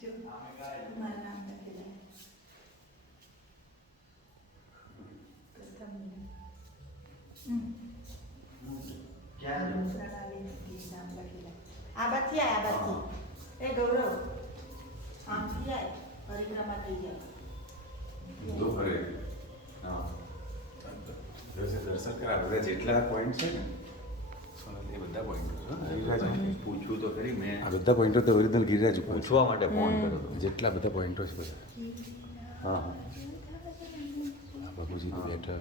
જો મારું નામ લખેલું પ્રથમ પ્રણાલી નામ લખેલા આ બાજથી આ બાજથી એ ગૌરવ આમથી જાય પરિક્રમા થઈ જાય દો ફરે હા દર્શન કરા બધા જેટલા પોઈન્ટ છે ને સોનલ એ બધા પોઈન્ટ ગિરિરાજ પૂછ્યું તો ખરી મેં આ બધા પોઈન્ટો તો ઓરિજિનલ ગિરિરાજ ઉપર પૂછવા માટે ફોન કર્યો હતો જેટલા બધા પોઈન્ટો છે બધા હા હા બાબુજી તો બેઠા